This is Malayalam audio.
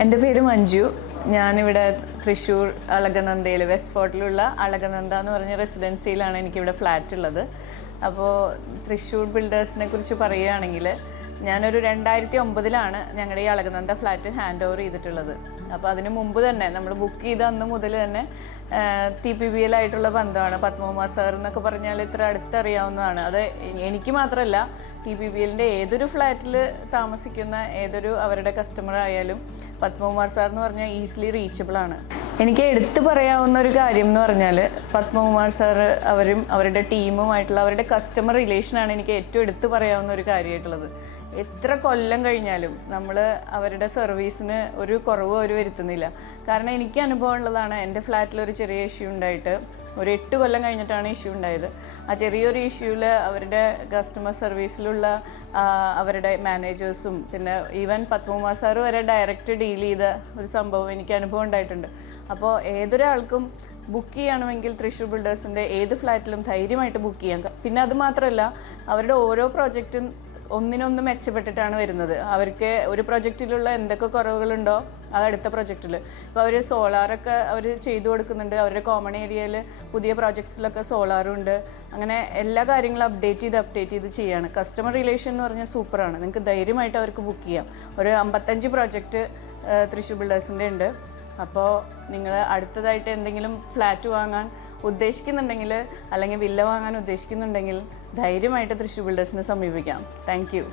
എൻ്റെ പേര് മഞ്ജു. ഞാനിവിടെ തൃശ്ശൂർ അളകനന്ദയിൽ വെസ്റ്റ് ഫോർട്ടിലുള്ള അളകനന്ദ എന്ന് പറഞ്ഞ റെസിഡൻസിയിലാണ് എനിക്കിവിടെ ഫ്ലാറ്റ് ഉള്ളത്. അപ്പോൾ തൃശ്ശൂർ ബിൽഡേഴ്സിനെ കുറിച്ച് പറയുകയാണെങ്കിൽ ഞാനൊരു 2009 ഞങ്ങളുടെ ഈ അളകനന്ദ ഫ്ലാറ്റ് ഹാൻഡ് ഓവർ ചെയ്തിട്ടുള്ളത്. അപ്പോൾ അതിന് മുമ്പ് തന്നെ നമ്മൾ ബുക്ക് ചെയ്ത അന്ന് മുതൽ തന്നെ TPBL ആയിട്ടുള്ള ബന്ധമാണ്. പത്മകുമാർ സാർ എന്നൊക്കെ പറഞ്ഞാൽ ഇത്ര അടുത്തറിയാവുന്നതാണ്. അത് എനിക്ക് മാത്രമല്ല, TPBLൻ്റെ ഏതൊരു ഫ്ലാറ്റിൽ താമസിക്കുന്ന ഏതൊരു അവരുടെ കസ്റ്റമർ ആയാലും പത്മകുമാർ സാർ എന്ന് പറഞ്ഞാൽ ഈസിലി റീച്ചബിൾ ആണ്. എനിക്ക് എടുത്തു പറയാവുന്ന ഒരു കാര്യം എന്ന് പറഞ്ഞാൽ പത്മകുമാർ സാറ് അവരും അവരുടെ ടീമുമായിട്ടുള്ള അവരുടെ കസ്റ്റമർ റിലേഷനാണ് എനിക്ക് ഏറ്റവും എടുത്തു പറയാവുന്ന ഒരു കാര്യമായിട്ടുള്ളത്. എത്ര കൊല്ലം കഴിഞ്ഞാലും നമ്മൾ അവരുടെ സർവീസിന് ഒരു കുറവ് അവർ വരുത്തുന്നില്ല. കാരണം എനിക്ക് അനുഭവം ഉള്ളതാണ്. എൻ്റെ ഫ്ലാറ്റിലൊരു ചെറിയ ഇഷ്യൂ ഉണ്ടായിട്ട് ഒരു 8 കൊല്ലം കഴിഞ്ഞിട്ടാണ് ഇഷ്യൂ ഉണ്ടായത്. ആ ചെറിയൊരു ഇഷ്യൂവിൽ അവരുടെ കസ്റ്റമർ സർവീസിലുള്ള അവരുടെ മാനേജേഴ്സും പിന്നെ ഈവൻ പത്മകുമാർ സാറ് വരെ ഡയറക്റ്റ് ഡീൽ ചെയ്ത ഒരു സംഭവം എനിക്ക് അനുഭവം ഉണ്ടായിട്ടുണ്ട്. അപ്പോൾ ഏതൊരാൾക്കും ബുക്ക് ചെയ്യണമെങ്കിൽ തൃശ്ശൂർ ബിൽഡേഴ്സിൻ്റെ ഏത് ഫ്ലാറ്റിലും ധൈര്യമായിട്ട് ബുക്ക് ചെയ്യാം. പിന്നെ അത് മാത്രമല്ല, അവരുടെ ഓരോ പ്രോജക്റ്റും ഒന്നിനൊന്ന് മെച്ചപ്പെട്ടിട്ടാണ് വരുന്നത്. അവർക്ക് ഒരു പ്രൊജക്റ്റിലുള്ള എന്തൊക്കെ കുറവുകളുണ്ടോ അത് അടുത്ത പ്രൊജക്റ്റിൽ ഇപ്പോൾ അവർ സോളാറൊക്കെ അവർ ചെയ്തു കൊടുക്കുന്നുണ്ട്. അവരുടെ കോമൺ ഏരിയയിൽ പുതിയ പ്രോജക്ട്സിലൊക്കെ സോളാറും ഉണ്ട്. അങ്ങനെ എല്ലാ കാര്യങ്ങളും അപ്ഡേറ്റ് ചെയ്ത് ചെയ്യാണ്. കസ്റ്റമർ റിലേഷൻ എന്ന് പറഞ്ഞാൽ സൂപ്പറാണ്. നിങ്ങൾക്ക് ധൈര്യമായിട്ട് അവർക്ക് ബുക്ക് ചെയ്യാം. ഒരു 55 പ്രോജക്റ്റ് തൃശ്ശൂർ ബിൽഡേഴ്സിൻ്റെ ഉണ്ട്. അപ്പോൾ നിങ്ങൾ അടുത്തതായിട്ട് എന്തെങ്കിലും ഫ്ലാറ്റ് വാങ്ങാൻ ഉദ്ദേശിക്കുന്നുണ്ടെങ്കിൽ അല്ലെങ്കിൽ വില്ല വാങ്ങാൻ ഉദ്ദേശിക്കുന്നുണ്ടെങ്കിൽ ധൈര്യമായിട്ട് തൃശ്ശൂർ ബിൽഡേഴ്സിനെ സമീപിക്കാം. Thank you.